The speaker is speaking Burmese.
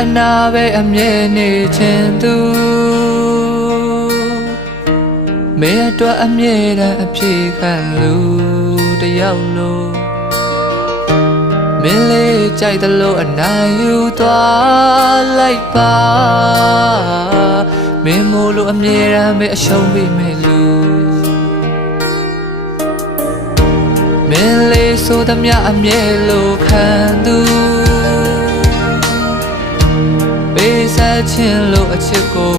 အနာပဲအမြဲနေချင်သူမင်းအတွက်အမြဲတမ်းအဖြေခံလူတယောက်လို့မင်းလေးကြိုက်တယ်လို့အနိုင်ယူသွားလိုက်ပါမင်းမို့လို့အမြဲတမ်းပဲအရှုံးပေးမယ်လူမင်းလေးဆိုသမျှအမြဲလို့ခံသူပေးစားခြင်းလို့အချစ်ကို